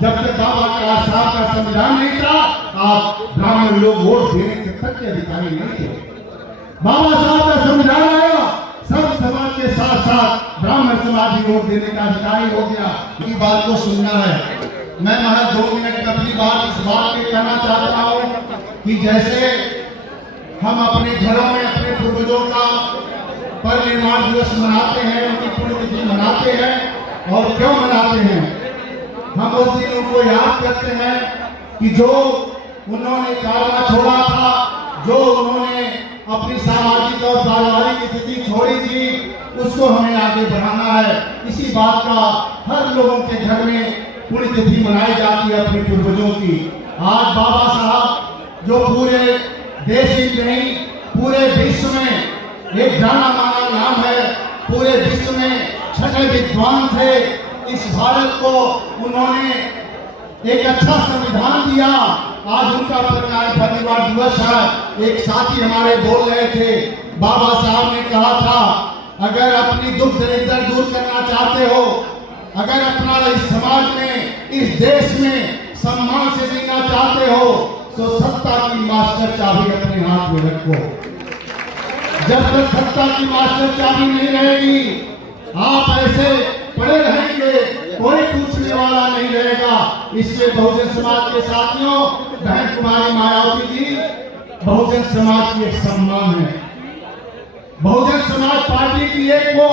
जब तक बाबा कैलाश साहब का संविधान नहीं था, आप ब्राह्मण लोग वोट देने के तक के अधिकारी नहीं थे। बाबा साहब का संविधान आया, सब समाज के साथ साथ ब्राह्मण समाज भी वोट देने का अधिकारी हो गया। ये बात को सुनना है। मैं महज 2 मिनट में अपनी बात इस बात पे कहना चाहता हूँ कि जैसे हम अपने घरों में अपने पूर्वजों का परिनिर्वाण दिवस मनाते हैं, उनकी पुण्यतिथि मनाते हैं, और क्यों मनाते हैं? हम उस दिन उनको याद करते हैं कि जो उन्होंने कारवा छोड़ा था, जो उन्होंने अपनी सामाजिक और पारिवारिक स्थिति छोड़ी थी, उसको हमें आगे बढ़ाना है। इसी बात का हर लोगों के घर में पुण्यतिथि मनाई जाती है अपने पूर्वजों की। आज बाबा साहब जो पूरे देश ही नहीं पूरे विश्व में एक जाना माना नाम है, पूरे विश्व में छठे विद्वान थे। इस भारत को उन्होंने एक अच्छा संविधान दिया। आज उनका परिनिर्वाण दिवस है। एक साथी हमारे बोल रहे थे, बाबा साहब ने कहा था, अगर अपनी दुख दरिद्र दूर करना चाहते हो, अगर अपना इस समाज में इस देश में सम्मान से जीना चाहते हो, तो सत्ता की मास्टर चाबी अपने हाथ में रखो। जब तक सत्ता की मास्टर चाबी नहीं रहेगी, आप ऐसे पड़े रहेंगे, कोई पूछने वाला नहीं रहेगा। इसलिए बहुजन समाज के साथियों, बहन कुमारी मायावती जी, बहुजन समाज की एक सम्मान है। बहुजन समाज पार्टी की एक वो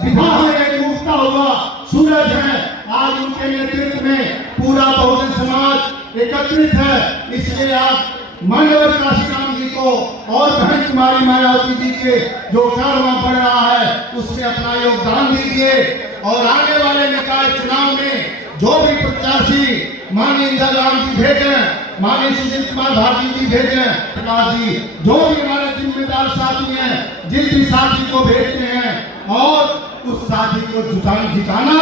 विधा है, एक उगता हुआ सूरज है। आज उनके नेतृत्व में पूरा बहुजन समाज एकत्रित है। इसलिए आप मानव काशीराम जी को और बहन कुमारी मायावती जी के जो कारवां बढ़ रहा है, उसमें अपना योगदान दीजिए। और आने वाले निकाय चुनाव में जो भी प्रत्याशी माननीय इंदिरा राम जी भेजें, माननीय सुशील कुमार भारती जी भेजें, प्रकाश जी, जो भी हमारे जिम्मेदार साथी हैं, जिस भी साथी को भेजते हैं, और उस साथी को जिताना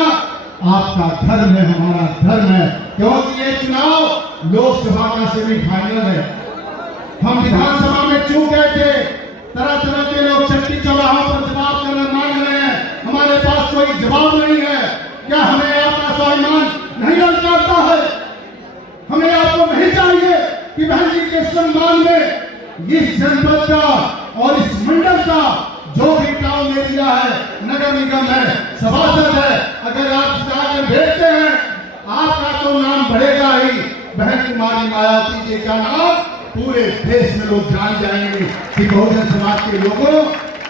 आपका धर्म है, हमारा धर्म है। क्योंकि ये चुनाव लोकसभा का सेमीफाइनल है। हम विधानसभा में चूक गए थे। तरह तरह के लोग चट्टी चौराहों पर जवाब करना मांग रहे हैं, हमारे पास कोई जवाब नहीं है। क्या हमें आपका स्वाभिमान नहीं ललकारता है? हमें आपको नहीं चाहिए कि बहन जी के सम्मान में इस जनपद का और इस मंडल का जो भी टाउन एरिया है, नगर निगम है, सभासद है, अगर आप जाकर भेजते हैं, आपका तो नाम बढ़ेगा ही। बहन कुमारी मायावती जी का नाम पूरे देश में लोग जान जाएंगे कि बहुजन समाज के लोगों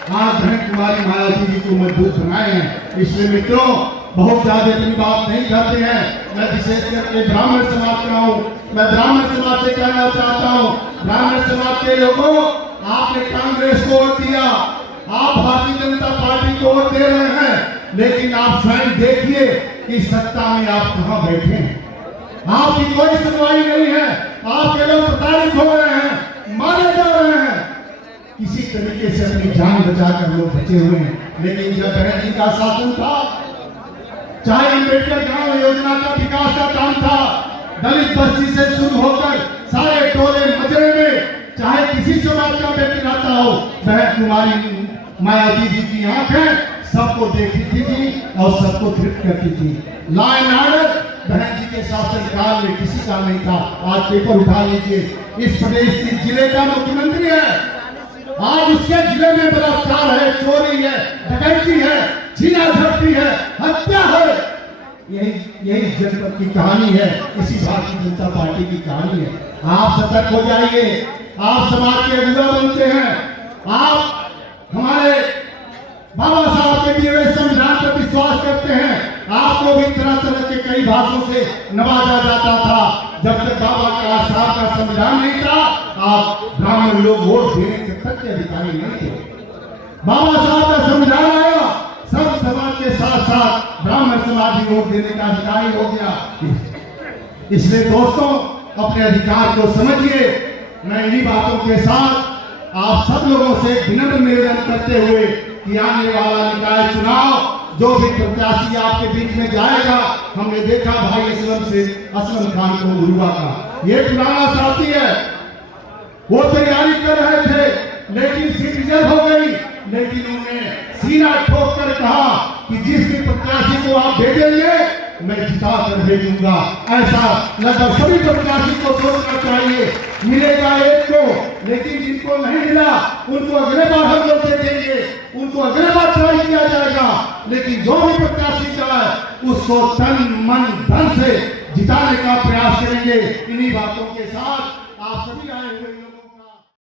आज बहन कुमारी मायावती जी को मजबूत बनाए हैं। इसलिए मित्रों, बहुत ज्यादा इतनी बात नहीं करते हैं। मैं विशेष करके ब्राह्मण समाज का हूँ। मैं ब्राह्मण समाज से कहना चाहता हूँ, ब्राह्मण समाज के लोगों, आपने कांग्रेस को वोट दिया, आप भारतीय जनता पार्टी को वोट दे रहे हैं, लेकिन आप स्वयं देखिए कि सत्ता में आप कहां बैठे हैं। आपकी कोई सुनवाई नहीं है। आपके लोग प्रताड़ित हो रहे हैं, मारे जा रहे हैं। किसी तरीके से अपनी जान बचाकर लोग बचे हुए हैं। लेकिन जब बहन जी का शासन था, चाहे अम्बेडकर ग्राम योजना का विकास का काम था, दलित बस्ती से शुरू होकर सारे टोले मजरे में चाहे किसी समाज का व्यक्ति रहता हो, बहन कुमारी मायावती जी की आंखें सबको देखती थी और सबको तृप्त करती थी। लॉ एंड ऑर्डर बहन जी के शासन काल में किसी का नहीं था। आज पेपर उठा लीजिए, इस प्रदेश के जिले का मुख्यमंत्री है, आज उसके जिले में बलात्कार है, चोरी है, डकैती है, छीना झपटी है, हत्या है। यही जनपद की कहानी है, इसी भारतीय जनता पार्टी की कहानी है। आप सतर्क हो जाइए। आप समाज के अगुवा बनते हैं। आप हमारे बाबा साहब के दिए हुए संविधान पर विश्वास करते हैं। आपको भी तरह तरह के कई भाषणों से नवाजा जाता था। जब तक बाबा कैलाश साहब का संविधान नहीं था, आप ब्राह्मण लोग वोट देने के तक के अधिकारी नहीं थे। बाबा साहब का संविधान आया, सब समाज के साथ साथ ब्राह्मण समाज भी वोट देने का अधिकारी हो गया। इसलिए दोस्तों, अपने अधिकार को समझिए। मैं इन्हीं बातों के साथ आप सब लोगों से विनम्र निवेदन करते हुए कि आने वाला निकाय चुनाव जो भी प्रत्याशी आपके बीच में जाएगा, हमने देखा भाई असलम खान को उरुआ का, ये पुराना साथी है, वो तैयारी कर रहे थे, लेकिन सीट रिजर्व हो गई। लेकिन उन्होंने सीना ठोक कर कहा कि जिस भी प्रत्याशी को आप भेजेंगे, मैं जिता कर भेजूंगा। ऐसा लगभग सभी प्रत्याशी को सोचना चाहिए। मिलेगा एक को, लेकिन जिनको नहीं मिला उनको अगले बार हम लोग देखेंगे, उनको अगले बार ट्राई किया जाएगा। लेकिन जो भी प्रत्याशी जाए उसको तन मन धन से जिताने का प्रयास करेंगे। इन्हीं बातों के साथ आप सभी आए हुए